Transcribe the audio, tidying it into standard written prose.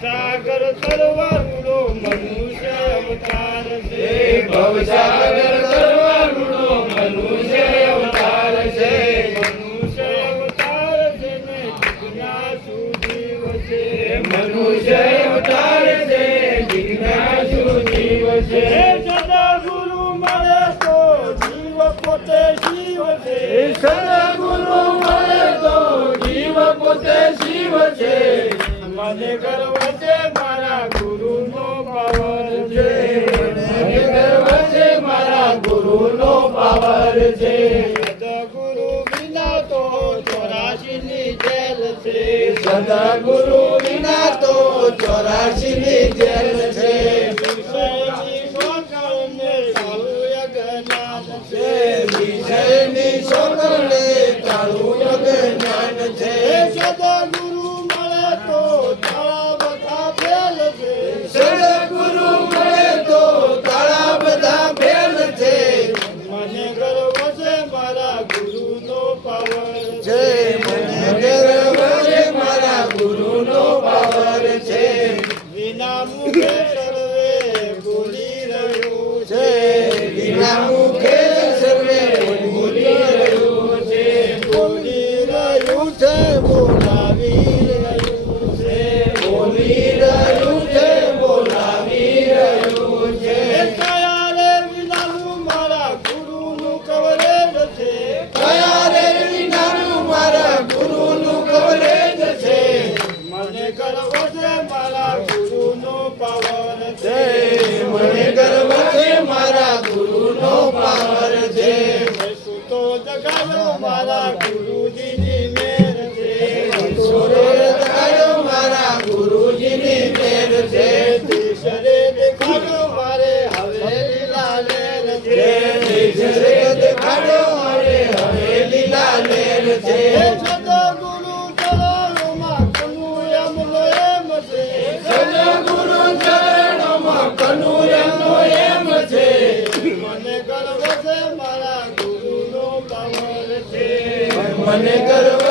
ભવસાગર તરવારૂડો મનુષ્ય અવતાર છે ભવસાગર તરવારૂડો મનુષ્ય અવતાર છે મનુષ્ય અવતાર છે ને જિજ્ઞાસુ જીવ છે મનુષ્ય અવતાર છે જિજ્ઞાસુ જીવ છે સદગુરુ મળે તો જીવ પોતે શિવ છે સદગુરુ મળે તો જીવ પોતે શિવ છે મને ગર્વ છે મારા ગુરુનો પાવર છે મને ગર્વ છે મારા ગુરુનો પાવર છે સદગુરુ વિના તો 84 ની જેલ છે સદગુરુ વિના તો 84 ની જેલ છે વિષયની શોધને ચાલુ અજ્ઞાન છે વિષયની શોધને ચાલુ અજ્ઞાન છે સદગુરુ મળે તો તાળા બધા ફેલ છે સદગુરુ મળે તો તાળા બધા ફેલ છે મને ગર્વ છે મારા ગુરુનો પાવર છે મને ગર્વ છે મારા ગુરુનો પાવર છે વિના મુખે સર્વે બોલી રહ્યું છે વિના મુખે સર્વે બોલી રહ્યું છે બોલી રહ્યું છે બોલાવી રહ્યું છે બોલી રહ્યું છે બોલાવી રહ્યું છે કયા રે વિનાનું મારા ગુરુનું કવરેજ છે કયા રે વિનાનું મારા ગુરુનું કવરેજ છે મને ગર્વ છે મારા ગુરુનો પાવર છે મને ગર્વ છે મારા ગુરુનો પાવર છે સુતો જગાડો મારા ગુરુજીની મેર છે સૂરજ દેખાડો મારા ગુરુજીની મેર છે ઈશ્વરે દેખાડો મારે હવે લીલા લેર છે ઈશ્વરે દેખાડો મારે હવે લીલા લેર છે સદગુરુ ચરણોમાં કનું એમનો એમ છે સદગુરુ ચરણોમાં કનું એમનો એમ છે મને ગર્વ છે મારા ગુરુનો પાવર છે મને ગર્વ